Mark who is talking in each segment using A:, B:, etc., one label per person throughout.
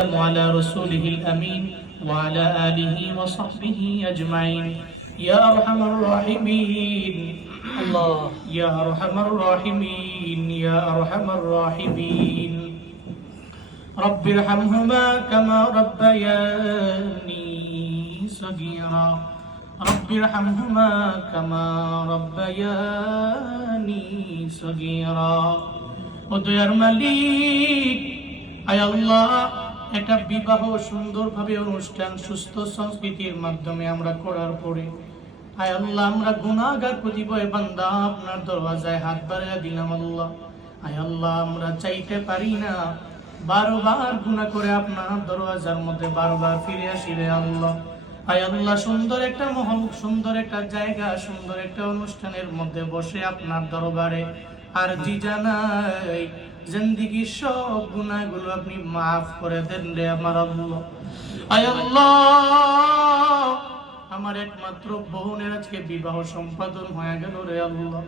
A: وسلم على رسوله الأمين وعلى آله وصحبه أجمعين. يا أرحم الراحمين.
B: الله.
A: يا أرحم الراحمين. يا أرحم الراحمين. رب ارحمهما كما ربياني صغيرا. رب ارحمهما كما ربياني صغيرا. ودير مليك أي الله. একটা বিবাহ সুন্দরভাবে অনুষ্ঠান, সুস্থ সংস্কৃতির মাধ্যমে আমরা করার পরে। আয় আল্লাহ, আমরা গুনাহগার প্রতিভয় বান্দা, আপনার দরওয়াজায় হাত বাড়াইয়া দিলাম আল্লাহ। আয় আল্লাহ, আমরা চাইতে পারি না। বারবার গুনাহ করে আপনার দরওয়াজার মধ্যে বারবার ফিরে আসি রে আল্লাহ। আয় আল্লাহ, সুন্দর একটা মহল, সুন্দর একটা জায়গা, সুন্দর একটা অনুষ্ঠানের মধ্যে বসে আপনার দরবারে। আর জি জানাই জিন্দিগির সব গুনাহগুলো আপনি মাফ করে দেন রে আমার আল্লাহ। আয় আল্লাহ, আমার একমাত্র বোনের আজকে বিবাহ সম্পাদন হয়ে গেল রে আল্লাহ।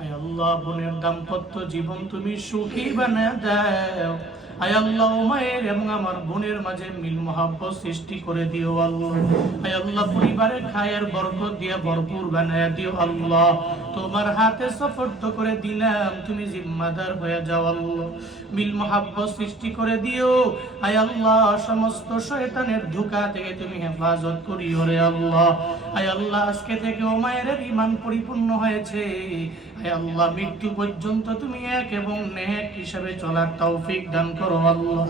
A: আয় আল্লাহ, বোনের দাম্পত্য জীবন তুমি সুখী বানায় দাও। মায়ের এবং আমার বোনের মাঝে মিল মহাব্বত সৃষ্টি করে দিও আল্লাহ। পরিবারের খায়ের বরকত দিয়ে ভরপুর বানায় দিও আল্লাহ। তোমার হাতে করে দিলাম, তুমি জিম্মাদার হয়ে যাও আল্লাহ। মিল মহাব্বত সৃষ্টি করে দিও। সমস্ত শয়তানের ধোকা থেকে তুমি হেফাজত করিও রে আল্লাহ। আয় আল্লাহ, আজকে থেকে ও মায়ের ইমান পরিপূর্ণ হয়েছে। আয় আল্লাহ, মৃত্যু পর্যন্ত তুমি এক এবং নেক হিসাবে চলার তৌফিক দান আল্লাহ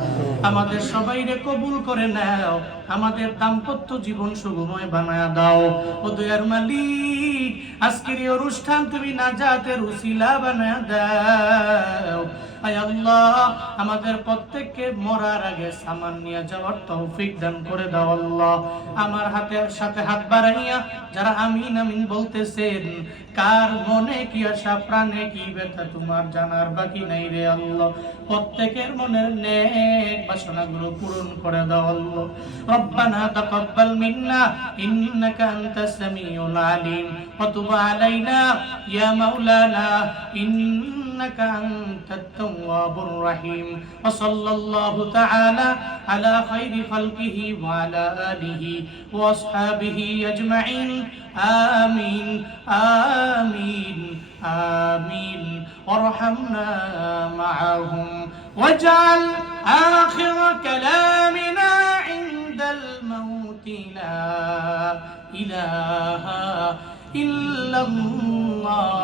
A: আমাদের সবাইরে কবুল করে নাও, আমাদের দাম্পত্য জীবন সুগময় বানায় দাও। ও দয়ার মালিক, আজকের এই অনুষ্ঠান তুমি নাজাতের উসিলা বানায় দাও। আল্লাহ, আমাদের প্রত্যেককে মরার আগে সামান নিয়ে যাওয়ার তৌফিক দান করে দাও আল্লাহ। আমার হাতের সাথে হাত বাড়াইয়া যারা আমিন আমিন বলতেছেন, কার মনে কি আশা, প্রাণে কি ব্যথা, তোমার জানার বাকি নাই রে আল্লাহ। প্রত্যেকের মনের নেক বাসনাগুলো পূরণ করে দাও আল্লাহ। রব্বানা তাকাব্বাল মিন্না, ইন্নাকা আনতাস সামিউল আলিম। ওয়া তুব আলাইনা, ইয়া মাওলানা إنك أنت التواب الرحيم وصلى الله تعالى على خير خلقه وعلى آله وأصحابه أجمعين. آمين. آمين. آمين. وارحمنا معهم. واجعل آخر كلامنا عند الموت. لا إله إلا الله.